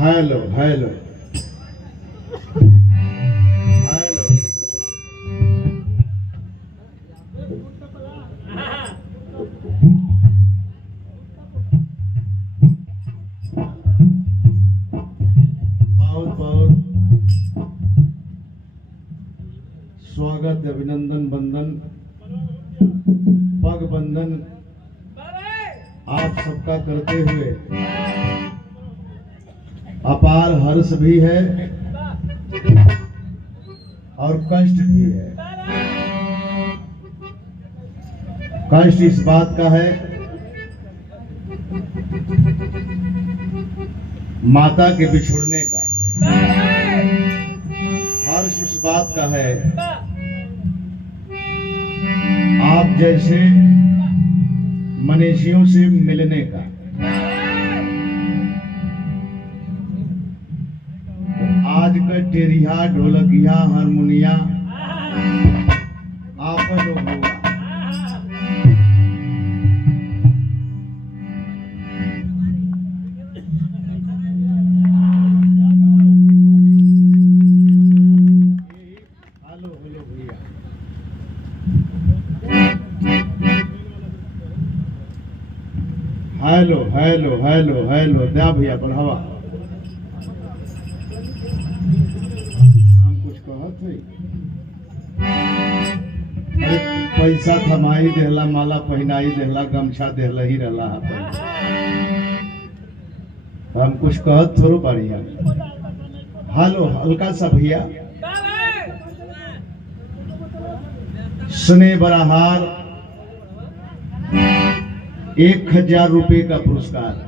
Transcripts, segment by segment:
Hello hello hello बहुत बहुत स्वागत अभिनंदन वंदन पग बंदन आप सबका करते हुए अपार हर्ष भी है और कष्ट भी है। कष्ट इस बात का है माता के बिछुड़ने का, हर्ष इस बात का है आप जैसे मनीषियों से मिलने का। आज का टेरिया ढोलकिया हारमोनिया आप लोग होगा। हेलो हेलो भैया, हेलो हेलो हेलो हेलो दया भैया बढ़ावा। पैसा थमाई देहला, माला पहनाई देहला, गमछा देहला ही रहला है। हम कुछ कहत थोड़ो बढ़िया। हेलो हल्का सा भैया, स्नेह बराहार 1000 रुपए का पुरस्कार।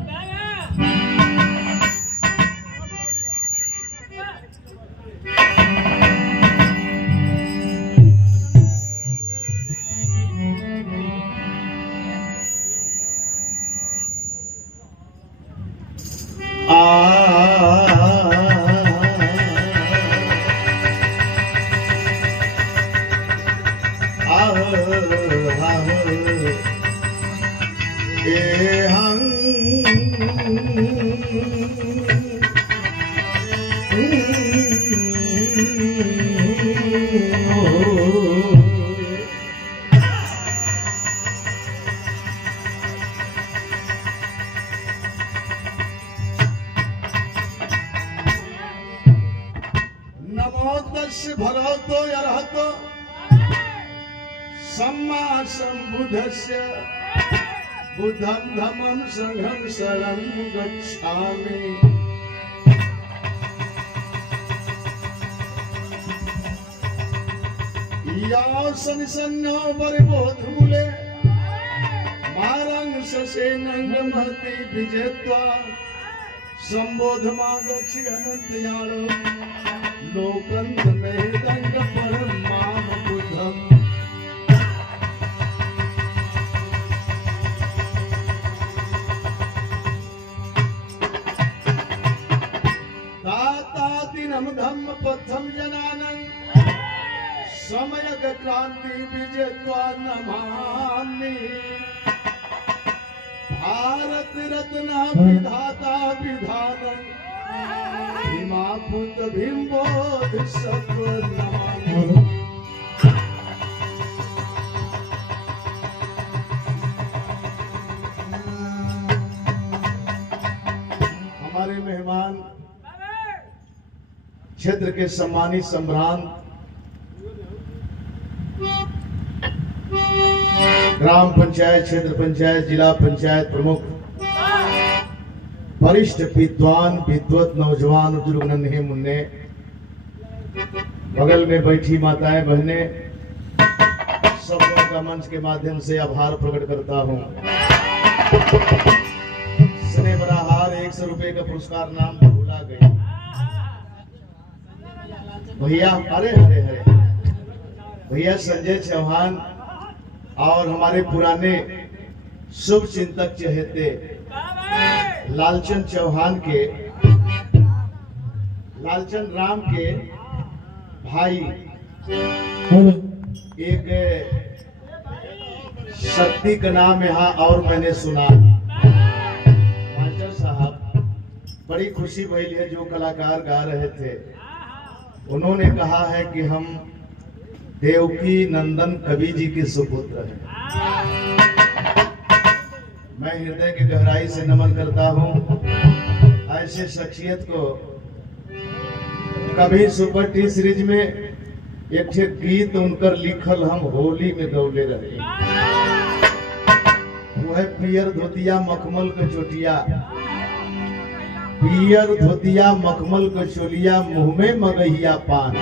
नमो तस्य भगवतो अरहतो सम्मा सम्बुद्धस्य बुद्धं धम्मं संघं शरणं गच्छामि। या सन्नो परिबोधमूले मारं ससेनंग महति विजेत्वा संबोधमागछि अनंतयालो लोकंत में दंग परमाम बुद्धम। तातादिनम धम्म पथम जनानं समयग क्रांति विजयत्वा नमामि। भारत रत्न विधाता विधानं भीमापुत भीमबोध सत्व नमामि। हमारे मेहमान क्षेत्र के सम्मानित सम्रांत ग्राम पंचायत, क्षेत्र पंचायत, जिला पंचायत प्रमुख, वरिष्ठ विद्वान, विद्वत, नौजवान, बुजुर्ग, नन्हे मुन्ने, बगल में बैठी माताएं, बहनें, सब लोगों का मंच के माध्यम से आभार प्रकट करता हूं। स्नेह बड़ा हार 100 रुपए का पुरस्कार नाम तो भुला गई भैया, अरे हरे हरे भैया संजय चौहान और हमारे पुराने शुभ चिंतक चहेते लालचंद चौहान के, लालचंद राम के भाई, एक शक्ति का नाम यहाँ और मैंने सुना। मास्टर साहब, बड़ी खुशी भई है, जो कलाकार गा रहे थे उन्होंने कहा है कि हम देवकी नंदन कवि जी के सुपुत्र हैं। मैं हृदय की गहराई से नमन करता हूं ऐसे शख्सियत को। कभी सुपर टी सीरीज में एक गीत उनकर लिखल हम होली में गौले रहे, वो है पियर धोतिया मखमल के चोटिया, पियर धोतिया मखमल के चोलिया, मुंह में मगहिया पान,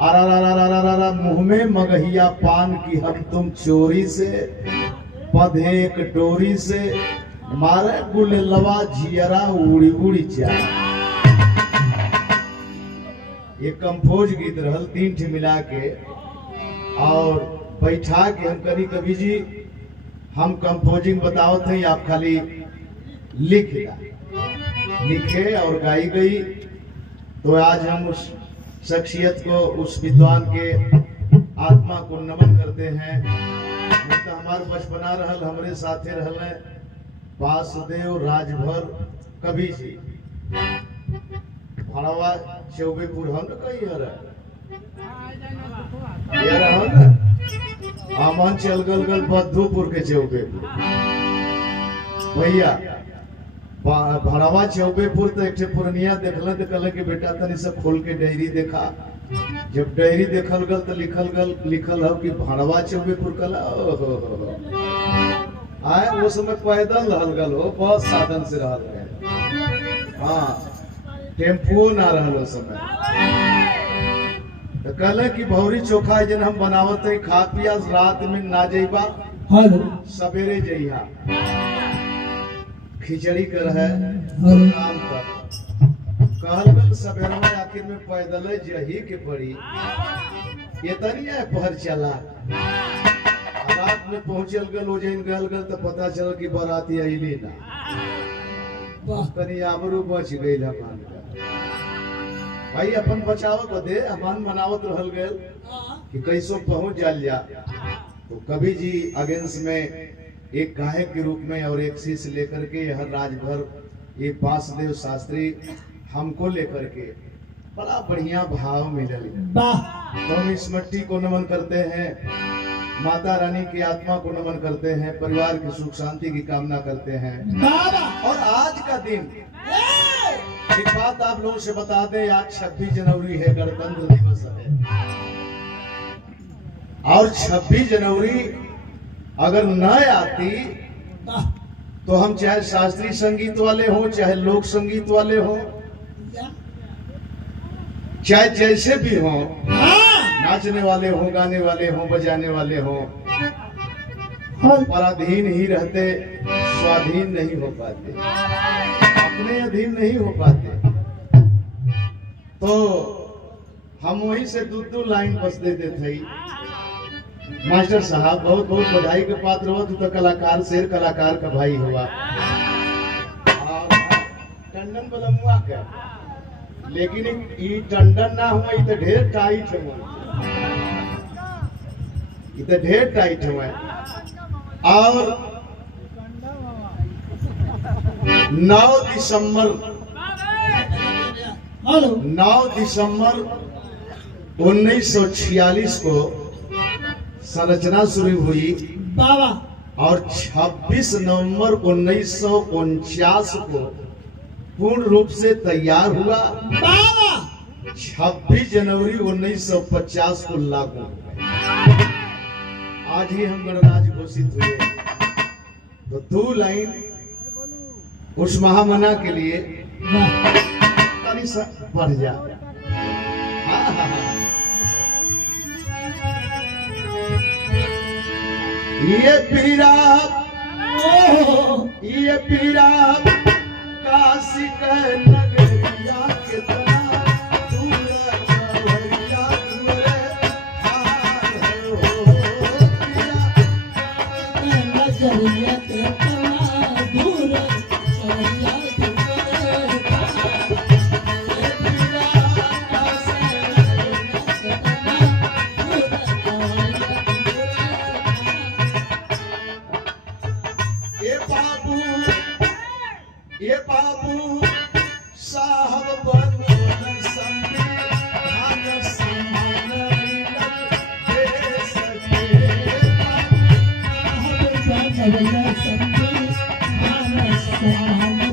अरा मुंह में मगहिया पान की हम तुम चोरी से पधे एक डोरी से, मारे गुलवा झियरा उड़ी उड़ी जा। ये कंपोज गीत रहल 3 ठे मिला के, और बैठा के हम कभी कभी जी हम कंपोजिंग बताओ थे, आप खाली लिखे और गाई गई। तो आज हम उस शख्सियत को, उस विद्वान के आत्मा को नमन करते हैं। तो हमारे बचपना रहल, हमरे साथे रहल है वासुदेव राजभर कवि जी, भड़वा चौबेपुर हम न कही हर आमन चल गल बद्धूपुर के चौबेपुर भैया, भड़वा चौबेपुर तो एक पूर्णिया देखल तो कहल कि बेटा तनी सब खोल के डायरी देखा। जब डायरी देखल गल तो लिखल हो कि भड़वा चौबेपुर कला। आए वो समय पैदल रहल गल हो, बस साधन से रहल गए, हाँ टेम्पो ना रहल उस समय। तो कहले कि भौरी चोखा जन हम बनावत है, खा पिया रात में ना जइबा, सवेरे जइहा, खिचड़ी कर है काम पर। कहल गल सवेरे में आखिर में पैदल जही के पड़ी, ये तनी है पहर चला। रात में पहुंचल गल, ओजन गल तो पता चल कि बाराती अइली ना, तनी आबरू बच गई हमान का। भाई अपन बचाव बदे हमान मनावत रहल गए कि कैसो पहुंच जाल जा। तो कवि जी अगेंस्ट में एक गायक के रूप में और एक शिष्य लेकर के यह राजभर, ये वासुदेव शास्त्री हमको लेकर के बड़ा बढ़िया भाव मिलल। तो हम इस मट्टी को नमन करते हैं, माता रानी की आत्मा को नमन करते हैं, परिवार की सुख शांति की कामना करते हैं। और आज का दिन एक बात आप लोगों से बता दें, आज 26 जनवरी है, गणतंत्र दिवस है। और 26 जनवरी अगर न आती तो हम चाहे शास्त्रीय संगीत वाले हों, चाहे लोक संगीत वाले हों, चाहे जैसे भी हों, नाचने वाले हों, गाने वाले हों, बजाने वाले हों, पराधीन ही रहते, स्वाधीन नहीं हो पाते, अपने अधीन नहीं हो पाते। तो हम वहीं से 2 लाइन बस देते थे। मास्टर साहब बहुत बहुत बधाई के पात्र हुआ, तू तो कलाकार, शेर कलाकार का भाई हुआ। टंडन बलमुआ का, लेकिन ये टंडन ना हुआ, ये तो ढेर टाइट हुआ, ये तो ढेर टाइट हुआ। और 9 दिसंबर 1946 को संरचना शुरू हुई और 26 नवंबर 1949 को पूर्ण रूप से तैयार हुआ 26 जनवरी 1950 को लागू हो गए। आज ही हम गणराज्य घोषित हुए। तो 2 लाइन उस महामना के लिए बढ़ जा। ये पीरा काशी का नगरिया के तरह दूर नगरिया दूरे हार हो पीरा नगरिया के तरह दूर नगरिया ये बाबू साहब बनोन संविधान सम्मान दे सके संविधान सम्मान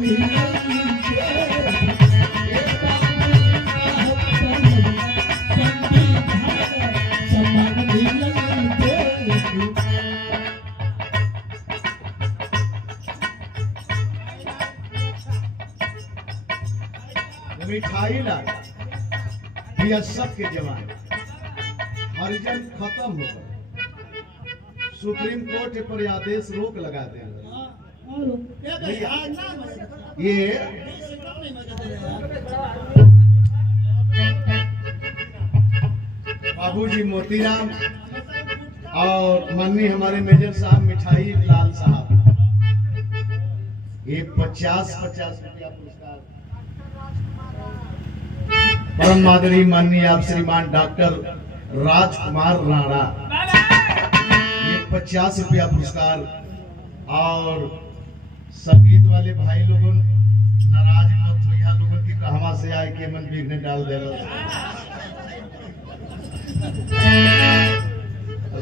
मिठाई ला दिया सबके जवान हरिजन खत्म हो गए। सुप्रीम कोर्ट पर आदेश रोक लगा दे। ये बाबूजी मोतीराम और माननीय हमारे मेजर साहब मिठाई लाल साहब ये 50 रुपया पुरस्कार परम आदरणीय माननीय आप श्रीमान डॉक्टर राजकुमार राणा ये 50 रुपया पुरस्कार। और संगीत वाले भाई लोगों नाराज मत हो, यहाँ लोगों की कहवा से आए के मन बिगड़ने डाल दे।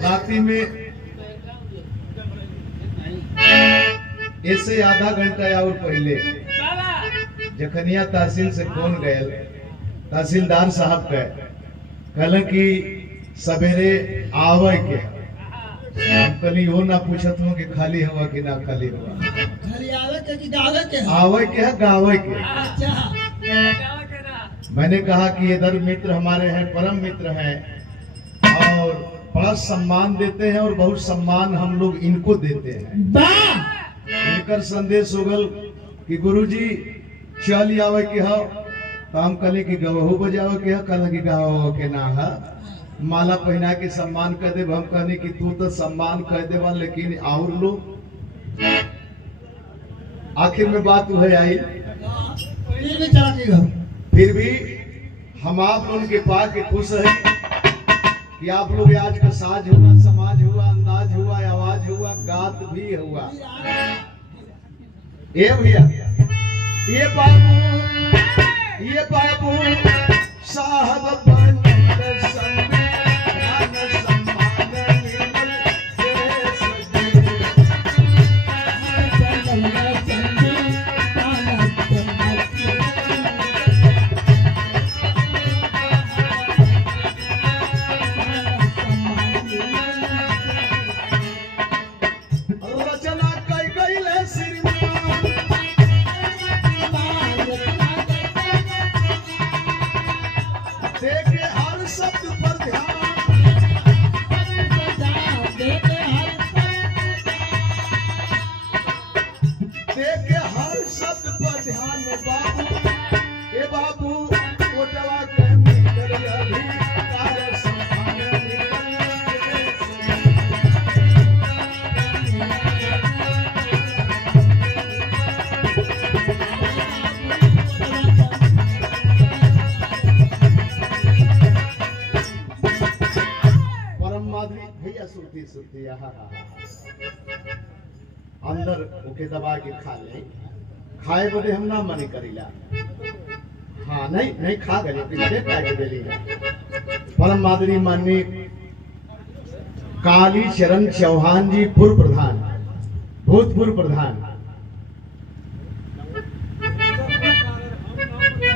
रात्रि में ऐसे आधा घंटा और पहले जखनिया तहसील से फोन गए तहसीलदार साहब के कहल कि सवेरे आवे के हम कली हो ना पूछत हूँ कि खाली हुआ कि ना खाली हुआ। खाली आवे के कि गावे के? आवे के है गावे के। अच्छा। मैंने कहा कि इधर मित्र हमारे हैं, परम मित्र हैं और बड़ा सम्मान देते हैं और बहुत सम्मान हम लोग इनको देते हैं। इनकर संदेश होगल कि गुरुजी चल आवे के हो तो हम कहले कि गवहू बजावे के है, कहले कि गावे के ना है। माला पहना के सम्मान कर दे। हम कहने कि तू तो सम्मान कर देवा लेकिन और लोग। आखिर में बात वह आई फिर भी हम आप उनके पास के खुश है कि आप लोग आज का साज हुआ, समाज हुआ, अंदाज हुआ, आवाज हुआ, गात भी हुआ। ये भैया ये बाबू साहब अंदर ओके दबा के खा ले। खाए बदे हम ना मनी करीला। हाँ नहीं खा गए पीछे के देली। परम आदरणीय माननीय काली चरण चौहान जी पूर्व प्रधान, भूतपूर्व प्रधान,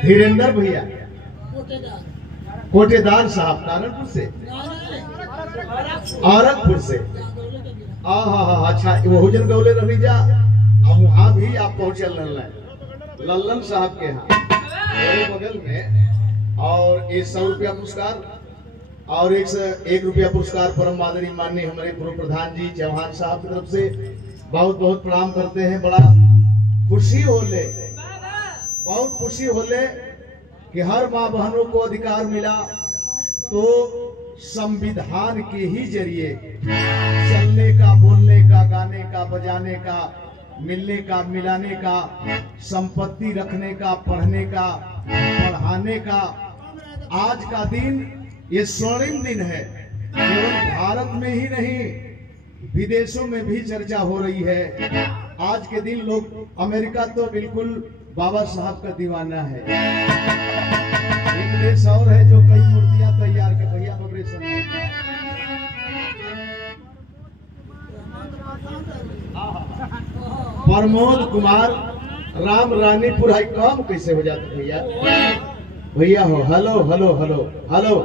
धीरेन्द्र भैया कोटेदार साहब कानपुर से, औरंगपुर से। हाँ, अच्छा वो जन गौले रही जा, अब वहाँ भी आप पहुँचे लल्लन साहब के यहाँ बगल में। और ये 100 रुपया पुरस्कार और 1 रुपया पुरस्कार परम आदरणीय माननीय हमारे पूर्व प्रधान जी चौहान साहब की तरफ से बहुत बहुत प्रणाम करते हैं। बड़ा खुशी होले, बहुत खुशी होले कि हर माँ बहनों को अधिकार मिला, तो संविधान के ही जरिए चलने का, बोलने का, गाने का, बजाने का, मिलने का, मिलाने का, संपत्ति रखने का, पढ़ने का, पढ़ाने का। आज का दिन ये स्वर्णिम दिन है। केवल भारत में ही नहीं, विदेशों में भी चर्चा हो रही है। आज के दिन लोग, अमेरिका तो बिल्कुल बाबा साहब का दीवाना है। एक देश और है जो कई मूर्तियां तैयार कर भैया प्रमोद कुमार राम रानीपुर हाई काम कैसे हो जाते भैया? भैया हो, hello hello hello hello.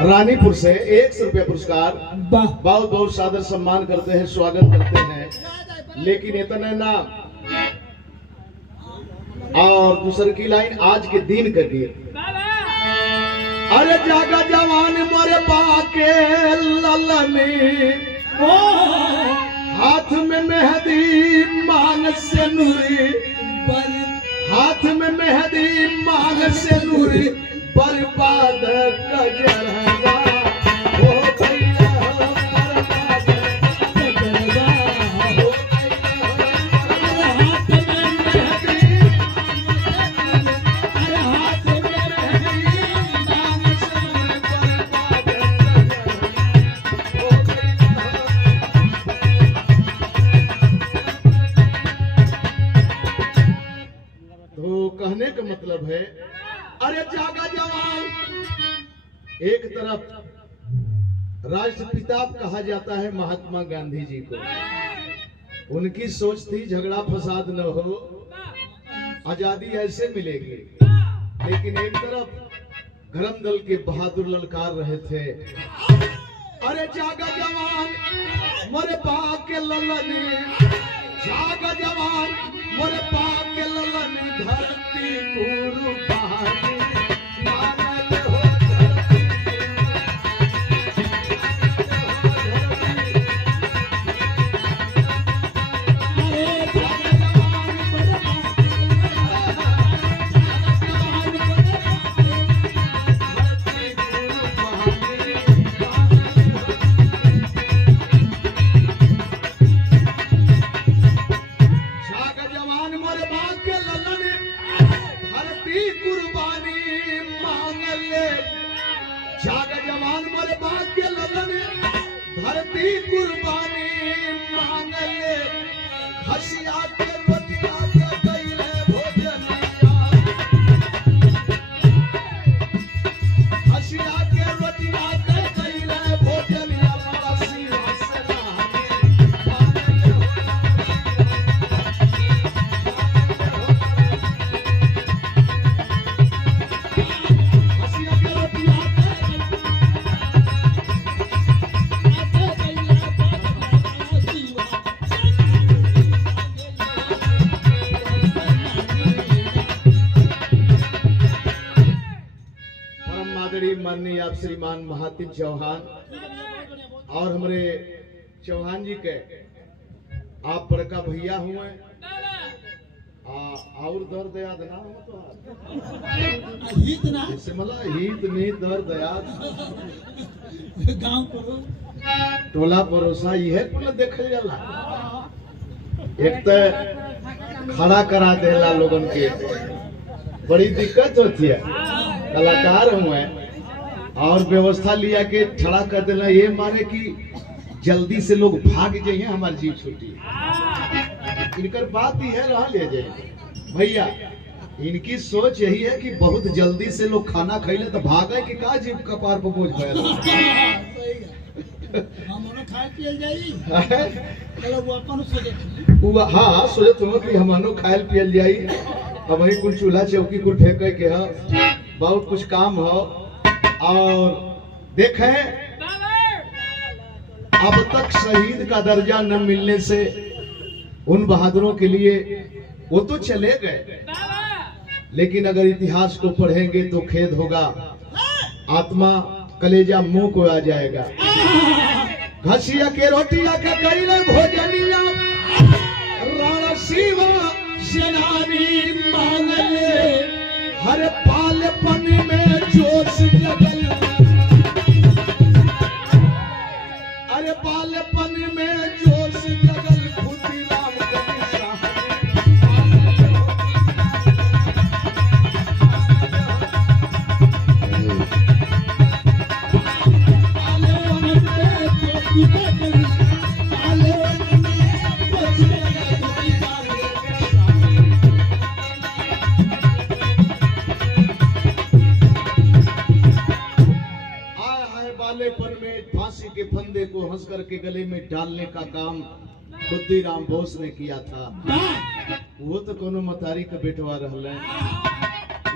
Ranipur से 100 रुपया पुरस्कार, बहुत बहुत सादर सम्मान करते हैं, स्वागत करते हैं। लेकिन इतना ना, और दूसर की लाइन आज के दिन का गीत। अरे जागा जवान मोरे बाके ललने, हाथ में मेहंदी मांग से नूरी, हाथ में मेहंदी मांग से नूरी, बर्बाद कजरवा हो गया, बर्बाद कजरवा हो गया। हाथ में मेहंदी, अरे हाथ में मेहंदी मांग से बर्बाद कजरवा हो गया। तो कहने का मतलब है, अरे जागा जवान। एक तरफ राष्ट्रपिता कहा जाता है महात्मा गांधी जी को, उनकी सोच थी झगड़ा फसाद न हो, आजादी ऐसे मिलेगी। लेकिन एक तरफ गरम दल के बहादुर ललकार रहे थे, अरे जागा जवान मोरे बाप के ललने, जागा जवान मोरे बाप के ललने, धरती कुर्बानी मानल हो, धरती कुर्बानी मांगले, हसिया के रोटिया के गईले भोजनिया, हसिया के रोटिया के गईले भोजनिया, बसी हसना मांगले हो, हसिया के रोटिया माननीय आप श्रीमान महातिम चौहान और हमारे चौहान जी के आप बड़का भैया हुए, और दर्द याद ना हो तो हित ना, इससे मतलब हित नहीं दर्द याद, गांव टोला पड़ोसा यह कुल देखल जाला। एक तो खड़ा करा देला लोगन के, बड़ी दिक्कत होती है। कलाकार हुए और व्यवस्था लिया के खड़ा कर देना, ये माने कि जल्दी से लोग भाग जाइए, हमारी जीव छूटी। इनकर बात ही है, रहा ले जाए भैया। इनकी सोच यही है कि बहुत जल्दी से लोग खाना खाइले तो भागे कि का जीव कपार पर बोझ गया। हाँ सोचत हो कि हमनो खायल पियल जाई, अब वही कुल चूल्हा चौकी कुल फेंके के है, बहुत कुछ काम हो। और देखें अब तक शहीद का दर्जा न मिलने से उन बहादुरों के लिए वो तो चले गए, लेकिन अगर इतिहास को पढ़ेंगे तो खेद होगा, आत्मा कलेजा मुंह को आ जाएगा। घसिया के रोटिया के कईले भोजनिया राणा शिवा सेनानी मांगले, हर पालपन में जोश जगल, अरे पालपन में जोश जगल, खुदीराम का निशान। बालेपन में फांसी के फंदे को हंस करके गले में डालने का काम खुदीराम बोस ने किया था। वो तो कोनो मतारी का बेटवा रहले,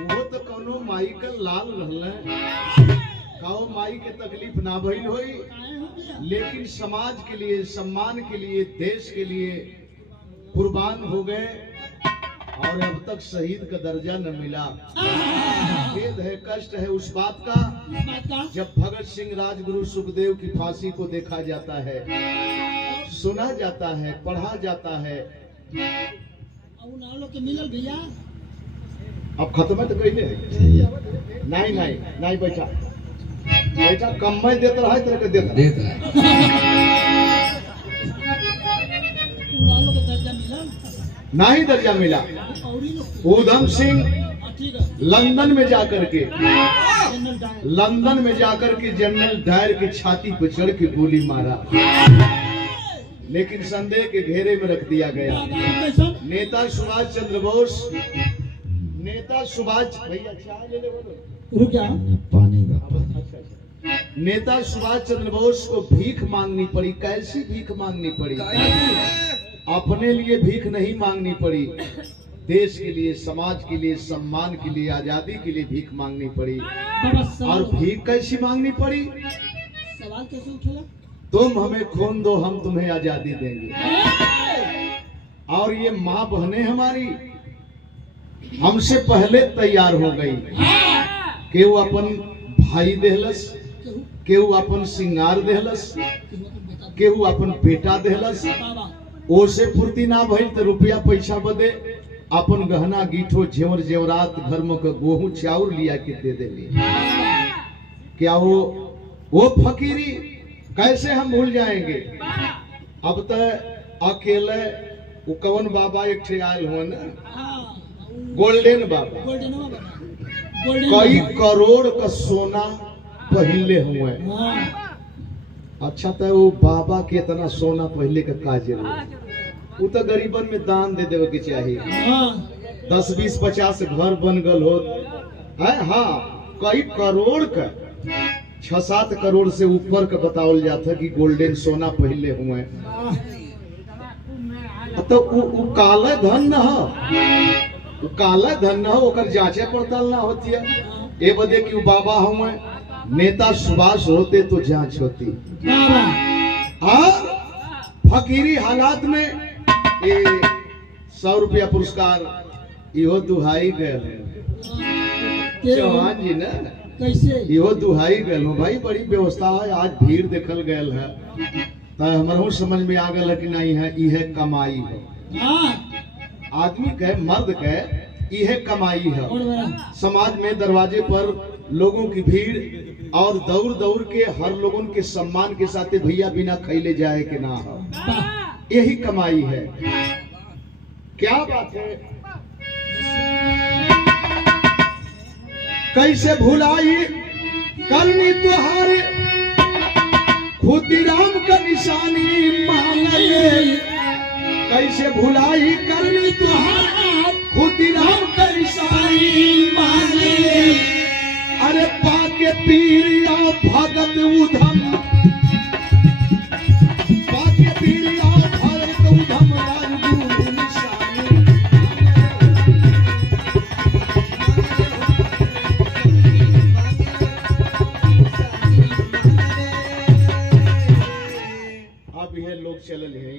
वो तो कोनो माई का लाल रहले, काओ माई के तकलीफ ना भइल होई, लेकिन समाज के लिए, सम्मान के लिए, देश के लिए कुर्बान हो गए और अब तक शहीद का दर्जा न मिला। खेद है, कष्ट है उस बात का जब भगत सिंह, राजगुरु, सुखदेव की फांसी को देखा जाता है, सुना जाता है, पढ़ा जाता है। अब खत्म तो कहले नहीं नहीं नहीं बैठा बैठा कम में देता रहा तेरे को देता नहीं दर्जा मिला। उधम सिंह लंदन में जाकर के जनरल डायर की छाती पर चढ़ के गोली मारा, लेकिन संदेह के घेरे में रख दिया गया। नेता सुभाष चंद्र बोस, नेता सुभाष भैया चाय ले ले बोलो क्या पानी का नेता सुभाष चंद्र बोस को भीख मांगनी पड़ी। कैसी भीख मांगनी पड़ी? अपने लिए भीख नहीं मांगनी पड़ी, देश के लिए, समाज के लिए, सम्मान के लिए, आजादी के लिए भीख मांगनी पड़ी। और भीख कैसी मांगनी पड़ी? सवाल कैसे उठेला? तुम हमें खून दो, हम तुम्हें आजादी देंगे। और ये माँ बहनें हमारी हमसे पहले तैयार हो गई, केहू अपन भाई देहलस, केहू अपन सिंगार देहलस, केहू अपन बेटा देहलस। ओसे पूर्ति ना भइल तो रुपया पैसा बदे अपन गहना गीठो जेवर जेवरात घर में गेहूं चाउर लिया के दे देली। क्या वो फकीरी कैसे हम भूल जाएंगे? अब तो अकेले वो कवन बाबा एक ठे आयल हो ना, गोल्डन बाबा, कई करोड़ का सोना पहले हुए। अच्छा तो वो बाबा के इतना सोना पहले का काजे वो तो गरीबन में दान दे देवे के चाहिए। 10, 20, 50 घर बन गल हो है। हाँ, कई करोड़ का, 6-7 करोड़ से ऊपर का बतावल जाता कि गोल्डन सोना पहले हुए। तो वो काला धन न हो, वो काला धन न हो, ओकर जांचे पड़ताल ना होती है। ये बदे कि बाबा हुए, नेता सुभाष होते तो जांच होती। फकीरी हालात में ये 100 रुपया पुरस्कार इहो दुहाई गए चौहान जी ने, कैसे इहो दुहाई गए भाई। बड़ी व्यवस्था है, आज भीड़ देखल गए है तो हमारा समझ में आ गया कि नहीं है, यह कमाई है आदमी के, मर्द के, यह कमाई है। समाज में दरवाजे पर लोगों की भीड़ और दौड़ दौड़ के हर लोगों के सम्मान के साथ भैया बिना खैले जाए के ना हो, यही कमाई है। क्या बात है? कैसे भुलाई करनी तुहारे, खुदीराम का निशानी मांगे। कैसे भुलाई करनी तुहारे, खुदीराम का निशानी मांगे। अरे पाके पीरिया भगत उधम, पाके पीरिया भगत उधम, राजगुरु निशानी। चलल है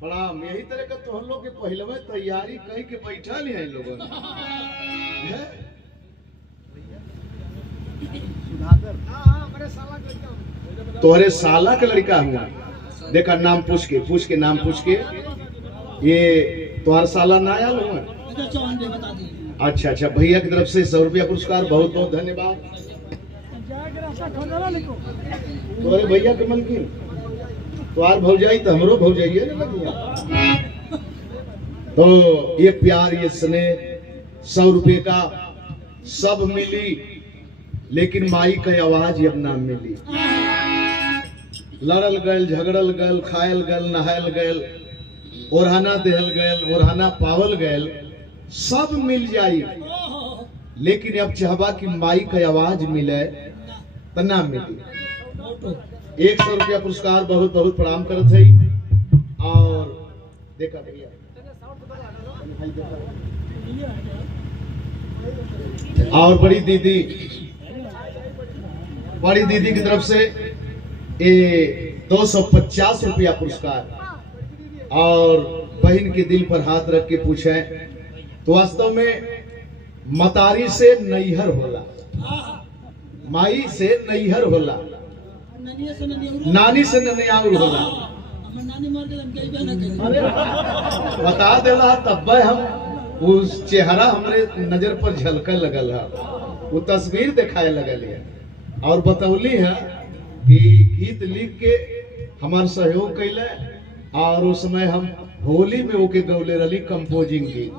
प्रणाम। यही तरह का तो हम लोग के पहले में तैयारी कही के बैठा लिया इन लोगों ने। तोहरे साला का लड़का हुआ, देखा नाम पूछ के नाम पूछ के, ये तुम्हारा साला ना आया हुआ। अच्छा अच्छा, भैया की तरफ से 100 रुपया पुरस्कार, बहुत बहुत धन्यवाद। तोहरे भैया के मलकिन तुम्हार भौजाई तो हमरो भौजाइए ना लगिया। तो ये प्यार, ये स्नेह 100 रुपये का सब मिली, लेकिन माई का आवाज अब ना मिली। लड़ल गल, झगड़ल गल, खायल गल, नहायल गल, ओढ़ाना देहल गल, ओढ़ाना पावल गल, सब मिल जाई, लेकिन अब चाहबा कि माई का आवाज मिले तो ना मिली। 100 रुपया पुरस्कार, बहुत बहुत प्रणाम करत है। और देखा भैया और बड़ी दीदी की तरफ से ये 250 रुपया पुरस्कार। और बहन के दिल पर हाथ रख के पूछे तो वास्तव में मतारी से नैहर होला, माई से नैहर होला, नानी से ननियाउर होला। बता देला तब हम उस चेहरा हमरे नजर पर झलके लगल है, वो तस्वीर दिखाए लगल है और बतौली है कि गीत लिख के हमार सहयोग कैले। और उस समय हम होली में ओके गौले रही कंपोजिंग गीत।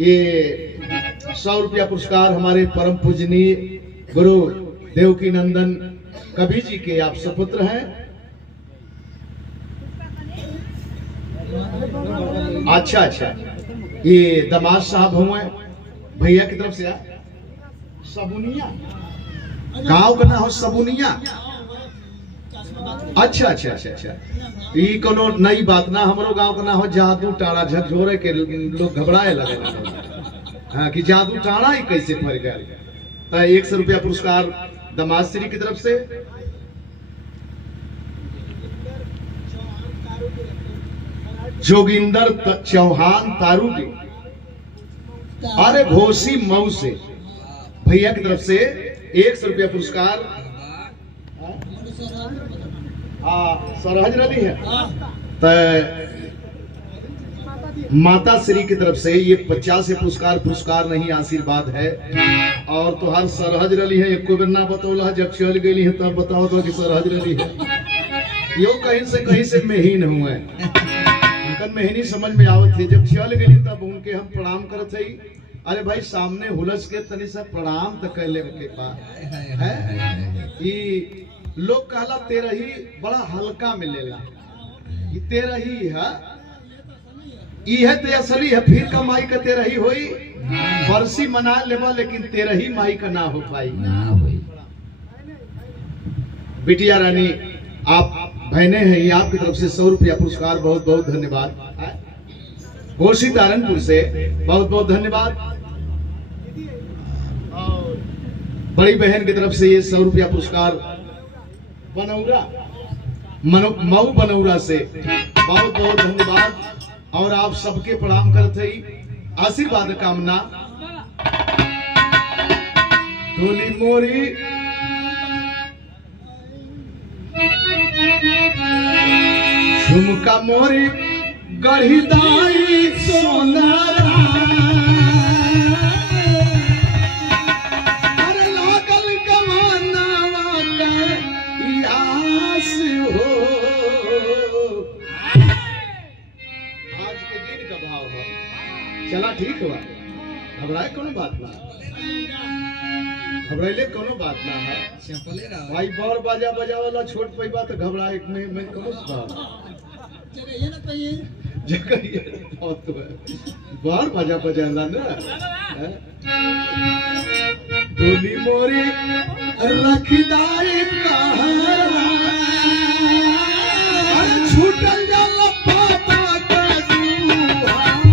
ये 100 रुपया पुरस्कार हमारे परम पूजनीय गुरु देवकी नंदन कवि जी के आप सुपुत्र हैं। अच्छा अच्छा, ये दामाद साहब हुए भैया की तरफ से सबुनिया, गांव का नाम हो सबुनिया। अच्छा अच्छा अच्छा अच्छा, ये कोनो नई बात ना, हमारो गांव का नाम हो जादू टाड़ा। झकझोरे के लोग घबराए लगे हाँ कि जादू टाड़ा ही कैसे फर गया। 100 रुपया पुरस्कार दामाद श्री की तरफ से। जोगिंदर चौहान तारू जी, अरे घोसी मऊ से भैया की तरफ से 100 रुपया पुरस्कार। सरहज रही है माता श्री की तरफ से ये 50 पुरस्कार नहीं आशीर्वाद है। और तो हर सरहज रही है, एक बेर ना बतौला, जब चल गई है तब बताओ तो कि सरहज रही है। यो कहीं से मेहीन हुए, उनका मेहनी समझ में आवत थी, जब चल गई तब उनके हम प्रणाम करत है। अरे भाई सामने हुलस के तनी सा प्रणाम तो कर ले के पास है। लोग कहला तेरा ही बड़ा हल्का मिलेला, ये तेरा ही है, ये ते असली है, फिर का माई का तेरा ही होई। बरसी मना लेवा लेकिन तेरा ही माई का ना हो पाई। बिटिया रानी आप बहने हैं, ये आपकी तरफ से 100 रुपया पुरस्कार, बहुत बहुत धन्यवाद। घोषित नारायणपुर से बहुत बहुत धन्यवाद। बड़ी बहन की तरफ से ये 100 रुपया पुरस्कार बनौरा मऊ बनौरा से बहुत बहुत धन्यवाद। और आप सबके प्रणाम करते ही आशीर्वाद कामना। डोली मोरी झुमका मोरी गढ़ीदाई सोनारा, अरे लागल गवानावा के यास हो। आज के दिन का भाव है, चला ठीक हुआ, घबराए कोनो बात ना, घबराइले कोनो बात ना है भाई। बड़ बाजा बजावाला छोट पैबा तो घबराए में कोनो बात जगह बहुत बार बाजा बजाला ना। डोली मोरी रखदाई कहारा, छूटल जाला पापा का दुहाई।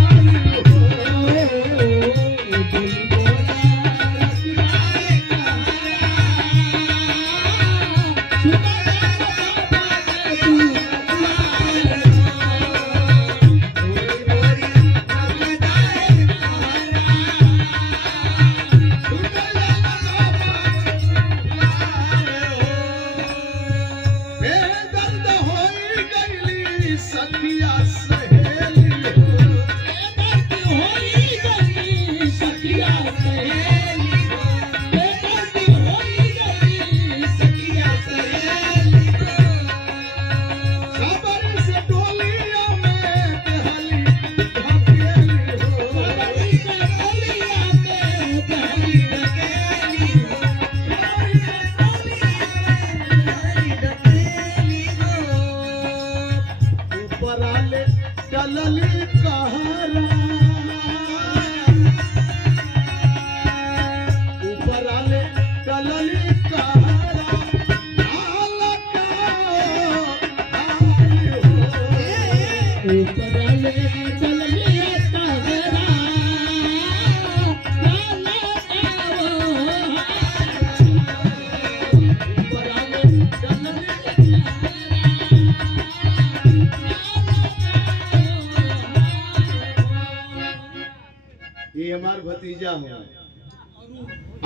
तुम्हार भतीजा हूँ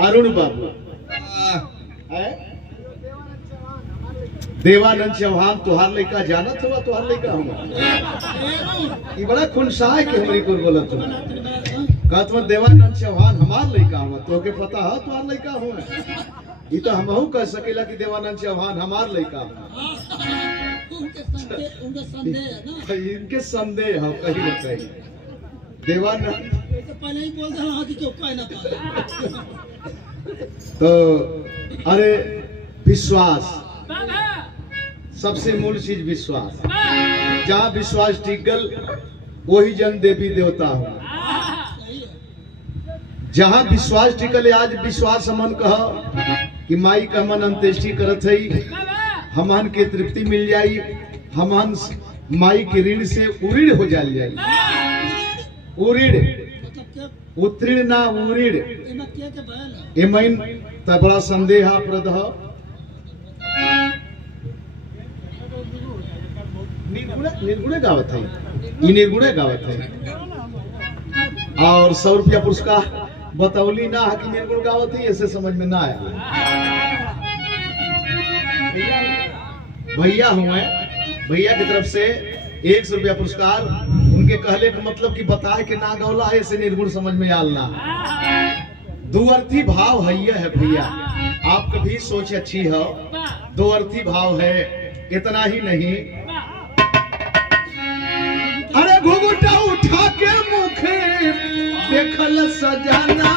अरुण बाबू है? देवानंद चौहान तुहार लड़का जानत हुआ तुहार लड़का हुआ ये बड़ा खुनसा है कि हमारी कुल बोलत हुआ कहा तुम देवानंद चौहान हमार लड़का हुआ तो के पता है तुहार लड़का हुआ ये तो हमहू कह सकेला कि देवानंद चौहान हमार लड़का हुआ इनके संदेह है कहीं न कहीं देवानंद पहले ही बोल रहा कि क्यों कह ना तो अरे विश्वास सबसे मूल चीज विश्वास जहाँ विश्वास टिकल वही जन देवी देवता हो जहाँ विश्वास टिकल आज विश्वास हमन कह कि माई का मन अंत्येष्टि करत है हमन के तृप्ति मिल जाई हमन माई के ऋण से उऋण हो जाई उऋण उत्तीर्ण ना उऋण एमन त बड़ा संदेह प्रद निर्गुणे गावत है ये निर्गुणे गावत है और 100 रुपया पुरस्कार बतौली ना कि निर्गुण गावत है ऐसे समझ में ना आया भैया हुए भैया की तरफ से 100 रुपया पुरस्कार उनके कहले का मतलब कि बताए कि ना गौला है ऐसे निर्गुण समझ में आलना दो अर्थी भाव है ये है भैया आप कभी सोच अच्छी हो दो अर्थी भाव है इतना ही नहीं अरे घुघुटा उठा के मुखे देखल सजाना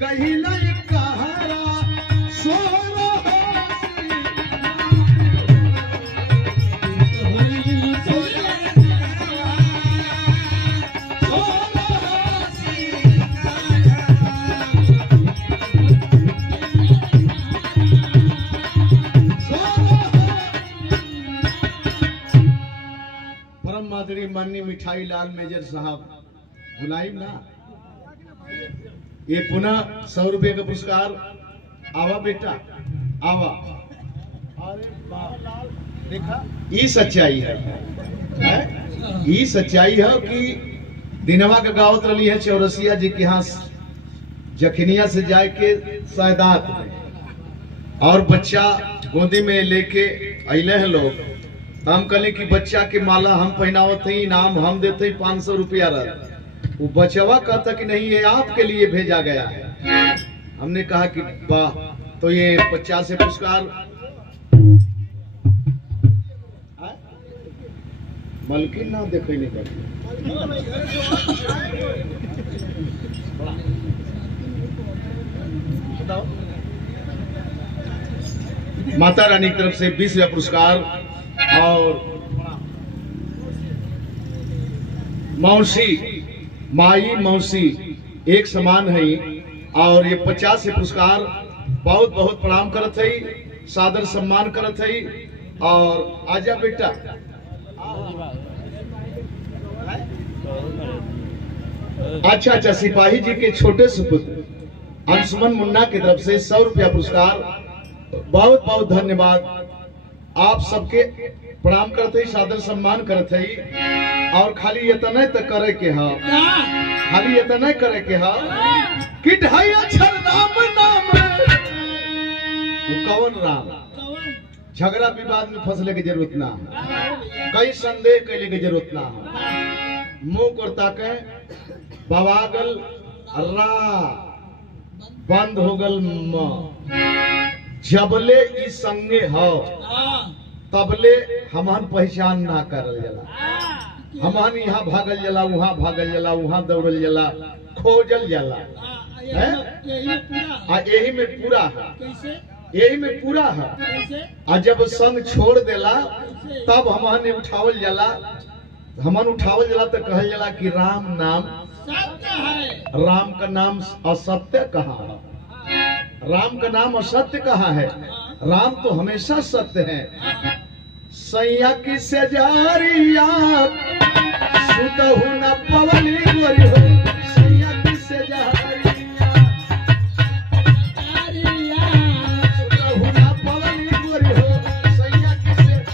कहीं नहीं कहारा परम माधुरी माननीय मिठाई लाल मेजर साहब बुलाइम ना ये पुनः 100 रुपये का पुरस्कार आवा बेटा आवा अरे देखा ये सच्चाई है ये सच्चाई है कि दिनवा का गावत रही है चौरसिया जी के यहाँ जखनिया से जाए के सायदात में और बच्चा गोदी में लेके अले हैं लोग हम कहले कि बच्चा के माला हम पहनावत ही इनाम हम देते 500 रुपया रहा वो बचवा कहता कि नहीं ये आपके लिए भेजा गया है हमने कहा कि वाह तो ये 50 से पुरस्कार मलकिन ना देखे नहीं कर माता रानी की तरफ से 20 पुरस्कार और मौसी माई मौसी एक समान है और ये 50 से पुरस्कार बहुत बहुत प्रणाम करत है सादर सम्मान करत है और आजा बेटा अच्छा अच्छा सिपाही जी के छोटे सुपुत्र अंशुमन मुन्ना की तरफ से 100 रुपया पुरस्कार बहुत बहुत धन्यवाद आप सबके प्रणाम करते सादर सम्मान करते और खाली इतना तक करे के हा खाली इतना करे के हा कि ढाई अक्षर राम नाम वो कौन राम झगड़ा विवाद में फंसले की जरूरत ना कई संदेह कैले की जरूरत ना मुंह को ताके बवागल रा बंद हो गल जबले ई संगे हो तबले हमन पहचान ना करल जाला हमन यहाँ भागल जाला वहाँ भागल जाला वहाँ दौड़ल जाला खोजल जाला यही में पूरा है यही में पूरा है आ जब संग छोड़ देला तब हमन उठावल जाला हमन उठावल जाला तो कहल जाला कि राम नाम सत्य है। राम का नाम असत्य कहाँ है? राम का नाम असत्य कहाँ है? राम तो हमेशा सत्य है। सैया की सेजारिया सुतहु न पवली गोरी हो, सैया की सेजारिया सुतहु न पवली गोरी हो, सैया की सेजारिया।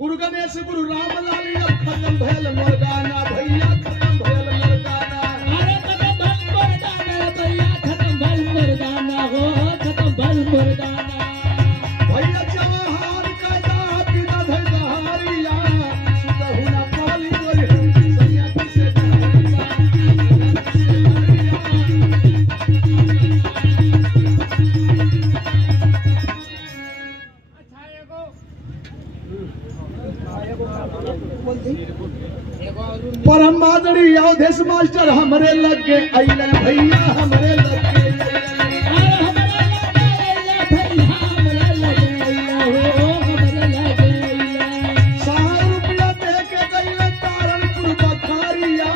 गुरु गणेश गुरु राम लाली अब खत्म भयल मर्दाना भैया, खत्म भयल मर्दाना। अरे खत्म भल मर्दाना भैया, खत्म भल मर्दाना हो, खत्म भल मर्दाना। भैया जवाहर का दात बिना धर दहारिया सुतहु न पवली गोरी हो, सैया की सेजारिया। परम आदरणीय अवधेश मास्टर हमरे लग के अइले भैया, हमरे लग के अइले। ₹100 दे के गइले तारनपुर बखारिया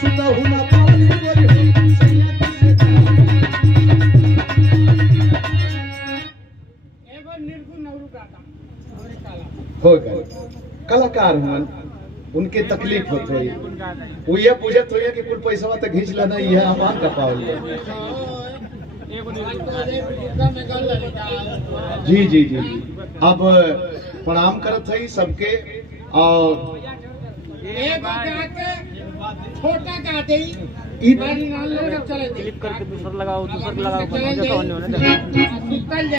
सुतहु न पवली गोरी हो, सैया की सेजारिया। हो गए कलाकार हुन, उनके तकलीफ होत होई, वो ये पूछत होई कि कुल पैसा तक घींच लेना ये अमान का पावल। जी जी जी अब प्रणाम करत हई सबके। और छोटा का दे इ- क्लिक करके दूसरा लगाओ, दूसरा लगाओ।